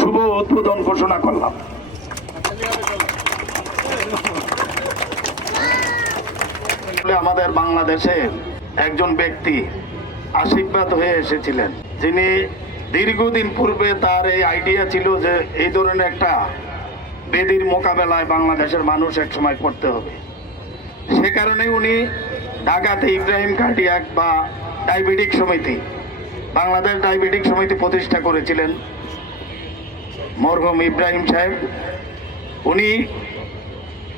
শুভ উদ্বোধন ঘোষণা করলাম। আমাদের বাংলাদেশে একজন ব্যক্তি আশীর্বাদ হয়ে এসেছিলেন, যিনি দীর্ঘদিন পূর্বে তার এই আইডিয়া ছিল যে এই ধরনের একটা বেদির মোকাবেলায় বাংলাদেশের মানুষ এক সময় করতে হবে। সে কারণে উনি ঢাকাতে ইব্রাহিম কার্ডিয়াক বা ডায়াবেটিক সমিতি, বাংলাদেশ ডায়াবেটিক সমিতি প্রতিষ্ঠা করেছিলেন মরহুম ইব্রাহিম সাহেব। উনি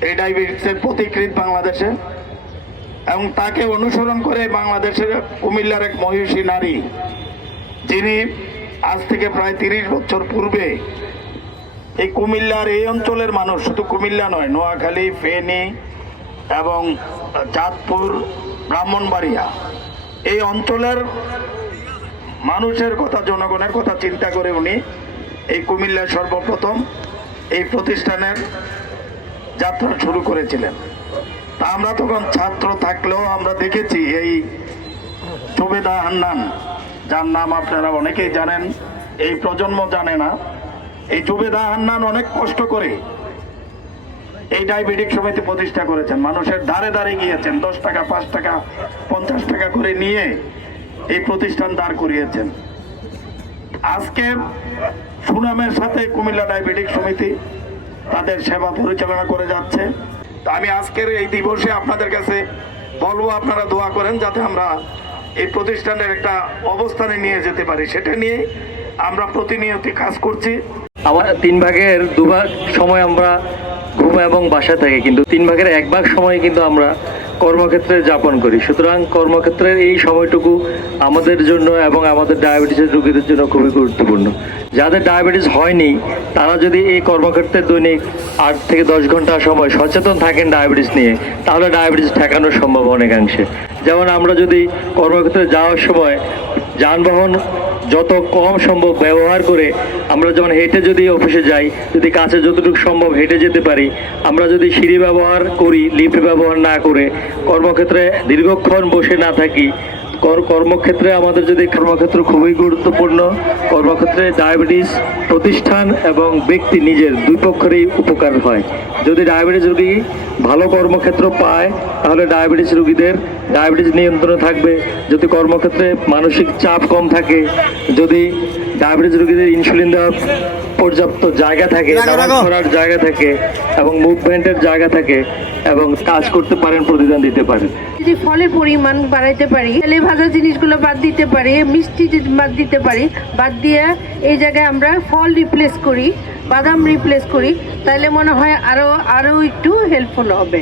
এই ডায়াবেটিসের পথিকৃৎ বাংলাদেশে, এবং তাকে অনুসরণ করে বাংলাদেশের কুমিল্লার এক মহিষী নারী, যিনি আজ থেকে প্রায় 30 বছর পূর্বে এই কুমিল্লার এই অঞ্চলের মানুষ, শুধু কুমিল্লা নয়, নোয়াখালী, ফেনী এবং চাঁদপুর, ব্রাহ্মণবাড়িয়া, এই অঞ্চলের মানুষের কথা, জনগণের কথা চিন্তা করে উনি এই কুমিল্লায় সর্বপ্রথম এই প্রতিষ্ঠানের যাত্রা শুরু করেছিলেন। তা আমরা তখন ছাত্র থাকলেও আমরা দেখেছি এই জুবেদা হান্নান, যার নাম আপনারা অনেকেই জানেন, এই প্রজন্ম জানে না। এই জুবেদা হান্নান অনেক কষ্ট করে এই ডায়াবেটিক সমিতি প্রতিষ্ঠা করেছেন, মানুষের দ্বারে দ্বারে গিয়েছেন, 10 টাকা, 5 টাকা, 50 টাকা করে নিয়ে এই প্রতিষ্ঠান দাঁড় করিয়েছেন। আজকে সুনামের সাথে কুমিল্লা ডায়াবেটিক সমিতি তাদের সেবা পরিচালনা করে যাচ্ছে। তা আমি আজকের এই দিবসে আপনাদের কাছে বলবো, আপনারা দোয়া করেন যাতে আমরা এই প্রতিষ্ঠানের একটা অবস্থানে নিয়ে যেতে পারি। সেটা নিয়ে আমরা প্রতিনিয়ত কাজ করছি। আমার 3 ভাগের 2 ভাগ সময় আমরা ঘুম এবং বাসায় থাকি, কিন্তু 3 ভাগের 1 ভাগ সময় কিন্তু আমরা কর্মক্ষেত্রে যাপন করি। সুতরাং কর্মক্ষেত্রের এই সময়টুকু আমাদের জন্য এবং আমাদের ডায়াবেটিসের রোগীদের জন্য খুবই গুরুত্বপূর্ণ। যাদের ডায়াবেটিস হয়নি তারা যদি এই কর্মক্ষেত্রে দৈনিক 8 থেকে 10 ঘন্টা সময় সচেতন থাকেন ডায়াবেটিস নিয়ে, তাহলে ডায়াবেটিস ঠেকানো সম্ভব অনেকাংশে। যেমন আমরা যদি কর্মক্ষেত্রে যাওয়ার সময় যানবাহন যত কম সম্ভব ব্যবহার করে, আমরা যেমন হেঁটে যদি অফিসে যাই, যদি কাছে যতটুকু সম্ভব হেঁটে যেতে পারি, আমরা যদি সিঁড়ি ব্যবহার করি, লিফট ব্যবহার না করে কর্মক্ষেত্রে দীর্ঘক্ষণ বসে না থাকি, কর্মক্ষেত্রে আমাদের যদি কর্মক্ষেত্র খুবই গুরুত্বপূর্ণ। কর্মক্ষেত্রে ডায়াবেটিস প্রতিষ্ঠান এবং ব্যক্তি নিজের 2 পক্ষেরই উপকার হয়। যদি ডায়াবেটিস রোগী ভালো কর্মক্ষেত্র পায় তাহলে ডায়াবেটিস রোগীদের ডায়াবেটিস নিয়ন্ত্রণে থাকবে। যদি কর্মক্ষেত্রে মানসিক চাপ কম থাকে, যদি ডায়াবেটিস রোগীদের ইনসুলিন দেওয়ার পর্যাপ্ত জায়গা থাকে, করার জায়গা থাকে এবং মুভমেন্টের জায়গা থাকে এবং কাজ করতে পারেন, প্রতিদান দিতে পারেন। যদি ফলের পরিমাণ বাড়াইতে পারি, তেলে ভাজা জিনিসগুলো বাদ দিতে পারি, মিষ্টি বাদ দিতে পারি, বাদ দিয়ে এই জায়গায় আমরা ফল রিপ্লেস করি, বাদাম রিপ্লেস করি, তাহলে মনে হয় আরও একটু হেল্পফুল হবে।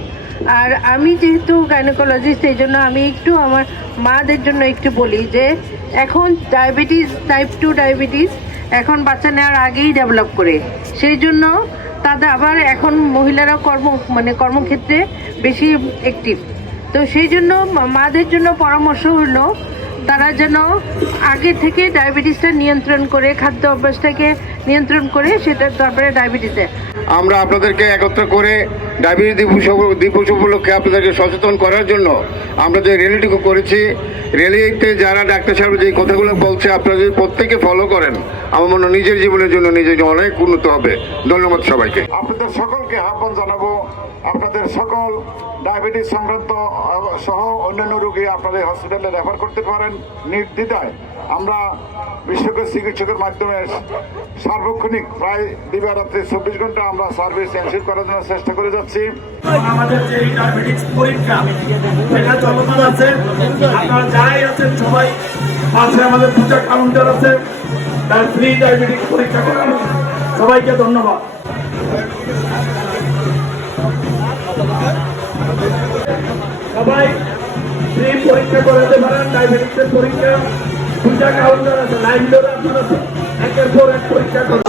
আর আমি যেহেতু গাইনোকোলজিস্ট, এই জন্য আমি একটু আমার মাদের জন্য একটু বলি যে এখন ডায়াবেটিস, টাইপ 2 ডায়াবেটিস এখন বাচ্চা নেওয়ার আগেই ডেভেলপ করে, সেই জন্য তাদের আবার এখন মহিলারা কর্মক্ষেত্রে বেশি অ্যাক্টিভ। তো সেই জন্য মাদের জন্য পরামর্শ হলো তারা যেন আগে থেকে ডায়াবেটিসটা নিয়ন্ত্রণ করে, খাদ্য অভ্যাসটাকে নিয়ন্ত্রণ করে, সেটা তারপরে ডায়াবেটিসে। আমরা আপনাদেরকে একত্র করে ডায়াবেটিস দিবস উপলক্ষে আপনাদেরকে সচেতন করার জন্য আমরা যে র্যালিটুকু করেছি, র্যালিতে যারা ডাক্তার সাহেব যে কথাগুলো বলছে আপনারা যদি প্রত্যেকে ফলো করেন, আমার মনে হয় নিজের জীবনের জন্য নিজের অনেক উন্নত হবে। ধন্যবাদ সবাইকে। আপনাদের সকলকে আহ্বান জানাবো, আপনাদের সকল ডায়াবেটিস সংক্রান্ত সহ অন্যান্য রোগী আপনাদের হসপিটালে রেফার করতে পারেন নির্দ্বিধায়। আমরা বিশেষজ্ঞ চিকিৎসকের মাধ্যমে সার্বক্ষণিক প্রায় দিবারাত্রি 24 ঘন্টা আমরা সার্ভিস এনশিওর করার জন্য চেষ্টা করে যাচ্ছি। আমাদের যে ডায়াবেটিস পরীক্ষা এটা চলমান আছে, আপনারা যাই আছেন সবাই, পাশে আমাদের পূজা কাউন্টার আছে, তার ফ্রি ডায়াবেটিস পরীক্ষা করানো। সবাইকে ধন্যবাদ। সবাই ফ্রি পরীক্ষা করাতে পারেন, ডায়াবেটিসের পরীক্ষা, পূজা কাউন্টার আছে, লাইন ধরে আপনারা একের পর এক পরীক্ষা করেন।